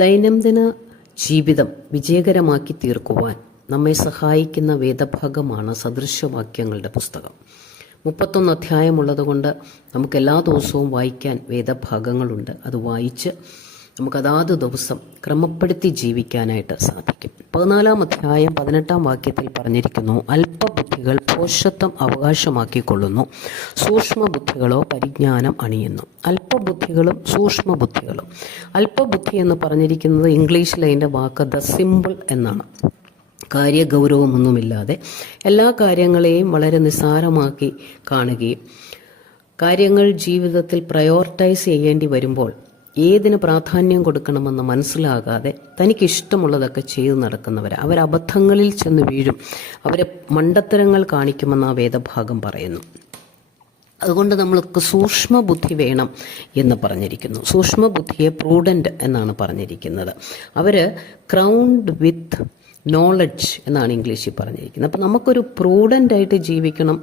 ദൈനംദിന ജീവിതം വിജയകരമാക്കി തീർക്കുവാൻ നമ്മെ സഹായിക്കുന്ന വേദഭാഗമാണ് സദൃശവാക്യങ്ങളുടെ പുസ്തകം. 31 അധ്യായമുള്ളതുകൊണ്ട് നമുക്ക് എല്ലാ ദിവസവും വായിക്കാൻ വേദഭാഗങ്ങളുണ്ട്. അത് വായിച്ച് നമുക്ക് അതാത് ദിവസം ക്രമപ്പെടുത്തി ജീവിക്കാനായിട്ട് സാധിക്കും. 14 അധ്യായം 18 വാക്യത്തിൽ പറഞ്ഞിരിക്കുന്നു, അല്പബുദ്ധികൾ ഭോഷത്വം അവകാശമാക്കിക്കൊള്ളുന്നു, സൂക്ഷ്മബുദ്ധികളോ പരിജ്ഞാനം അണിയുന്നു. അല്പബുദ്ധികളും സൂക്ഷ്മബുദ്ധികളും. അല്പബുദ്ധി എന്ന് പറഞ്ഞിരിക്കുന്നത് ഇംഗ്ലീഷിൽ അതിൻ്റെ വാക്ക് ദ സിമ്പിൾ എന്നാണ്. കാര്യഗൗരവമൊന്നുമില്ലാതെ എല്ലാ കാര്യങ്ങളെയും വളരെ നിസ്സാരമാക്കി കാണുകയും കാര്യങ്ങൾ ജീവിതത്തിൽ പ്രയോറിറ്റൈസ് ചെയ്യേണ്ടി വരുമ്പോൾ ഏതിന് പ്രാധാന്യം കൊടുക്കണമെന്ന് മനസ്സിലാകാതെ തനിക്കിഷ്ടമുള്ളതൊക്കെ ചെയ്തു നടക്കുന്നവർ അവരബദ്ധങ്ങളിൽ ചെന്ന് വീഴും, അവരെ മണ്ടത്തരങ്ങൾ കാണിക്കുമെന്ന് ആ വേദഭാഗം പറയുന്നു. അതുകൊണ്ട് നമ്മൾക്ക് സൂക്ഷ്മബുദ്ധി വേണം എന്ന് പറഞ്ഞിരിക്കുന്നു. സൂക്ഷ്മബുദ്ധിയെ പ്രൂഡന്റ് എന്നാണ് പറഞ്ഞിരിക്കുന്നത്. അവർ ക്രൗണ്ട് വിത്ത് നോളജ് എന്നാണ് ഇംഗ്ലീഷിൽ പറഞ്ഞിരിക്കുന്നത്. അപ്പം നമുക്കൊരു പ്രൂഡൻ്റായിട്ട് ജീവിക്കണം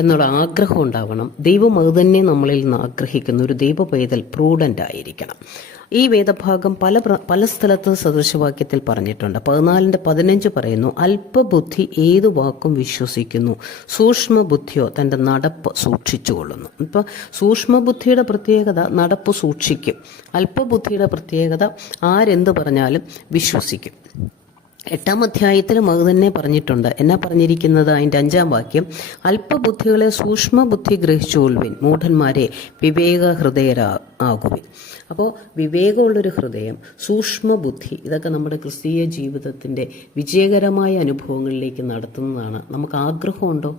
എന്നുള്ള ആഗ്രഹം ഉണ്ടാവണം. ദൈവം അത് തന്നെ നമ്മളിൽ നിന്ന് ആഗ്രഹിക്കുന്ന ഒരു ദൈവ പൈതൽ പ്രൂഡൻ്റ് ആയിരിക്കണം. ഈ വേദഭാഗം പല സ്ഥലത്ത് സദൃശവാക്യത്തിൽ പറഞ്ഞിട്ടുണ്ട്. 14:15 പറയുന്നു, അല്പബുദ്ധി ഏതു വാക്കും വിശ്വസിക്കുന്നു, സൂക്ഷ്മബുദ്ധിയോ തൻ്റെ നടപ്പ് സൂക്ഷിച്ചുകൊള്ളുന്നു. ഇപ്പം സൂക്ഷ്മബുദ്ധിയുടെ പ്രത്യേകത നടപ്പ് സൂക്ഷിക്കും. അല്പബുദ്ധിയുടെ പ്രത്യേകത ആരെന്ത് പറഞ്ഞാലും വിശ്വസിക്കും. 8 അധ്യായത്തിലും അത് തന്നെ പറഞ്ഞിട്ടുണ്ട്. എന്നാ പറഞ്ഞിരിക്കുന്നത്? അതിൻ്റെ 5 വാക്യം, അല്പബുദ്ധികളെ സൂക്ഷ്മബുദ്ധി ഗ്രഹിച്ചുകൊള്ളുവിൻ, മൂഢന്മാരെ വിവേക ഹൃദയരാകുവിൻ. അപ്പോൾ വിവേകമുള്ളൊരു ഹൃദയം, സൂക്ഷ്മബുദ്ധി, ഇതൊക്കെ നമ്മുടെ ക്രിസ്തീയ ജീവിതത്തിൻ്റെ വിജയകരമായ അനുഭവങ്ങളിലേക്ക് നടത്തുന്നതാണ്. നമുക്ക് ആഗ്രഹമുണ്ടോ?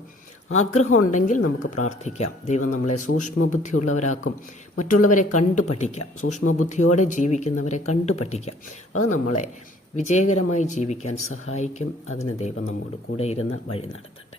ആഗ്രഹം ഉണ്ടെങ്കിൽ നമുക്ക് പ്രാർത്ഥിക്കാം. ദൈവം നമ്മളെ സൂക്ഷ്മബുദ്ധിയുള്ളവരാക്കും. മറ്റുള്ളവരെ കണ്ടു പഠിക്കാം. സൂക്ഷ്മബുദ്ധിയോടെ ജീവിക്കുന്നവരെ കണ്ടു പഠിക്കാം. അത് നമ്മളെ വിജയകരമായി ജീവിക്കാൻ സഹായിക്കും. അതിന് ദൈവം നമ്മോട് കൂടെ ഇരുന്ന് വഴി നടത്തട്ടെ.